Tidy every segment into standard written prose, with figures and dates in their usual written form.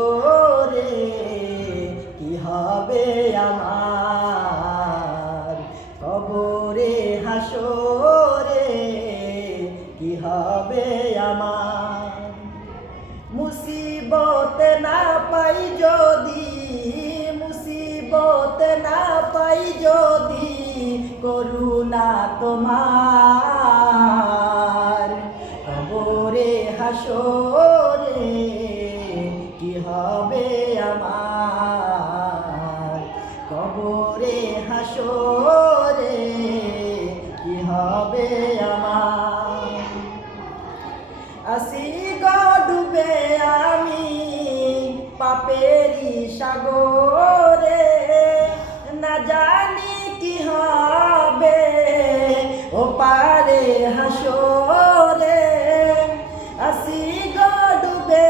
হাসরে কি হবে আমার, কবরে হাসরে কি হবে আমার। মুসিবত না পাই যদি, মুসিবত না পাই যদি করুণা তোমার, কবরে হাসরে কি হবে আমার, কবরে হাসরে কি হবে আমার। আসি গো ডুবে আমি পাপেরি সাগরে, না জানি কি হবে ও পারে হাসরে। আসি গো ডুবে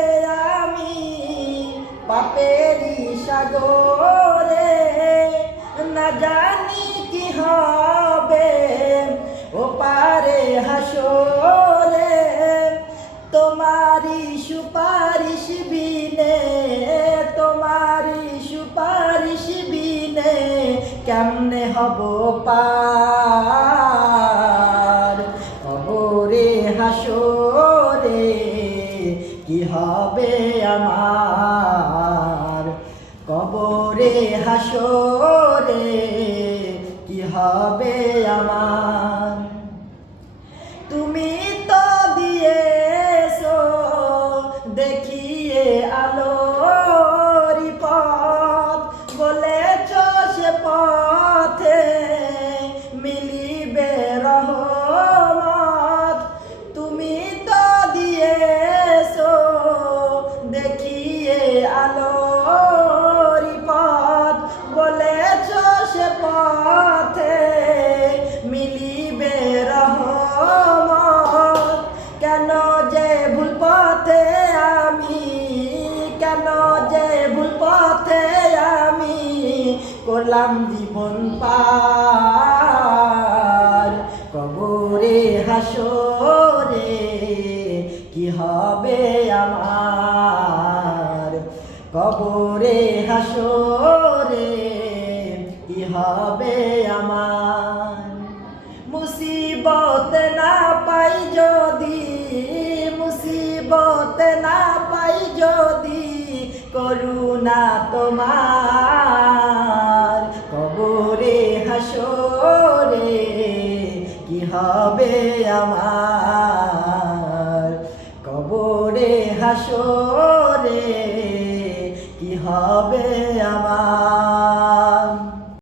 আমি পাপেরি সাগরে, না জানি কি হবে ও পারে হাসরে। তোমারি সুপারিশ বিনে, তোমারি সুপারিশ বিনে কেমনে হব পার, কবরে হাসরে কি হবে আমার, কবরে হাসরে কি হবে আমার। তুমি তো দিয়েছো দেখিয়ে আলোর পথ, বলেছ সে পথে মিলিবে রহমত। তুমি তো দিয়েছো দেখিয়ে আলোর পথ, বলেছ সে পথে মিলিবে রহমত। কেন যে ভুল পথে আমি, কেন যে ভুল পথে আমি করলাম জীবন পার, কবরে হাসরে কি হবে আমার, কবরে হাসরে কি হবে আমার। মুসিবত না পাই যদি, মুসিবত না পাই যদি করুণা তোমার, কবরে হাসরে কি হবে আমার, কবরে হাসরে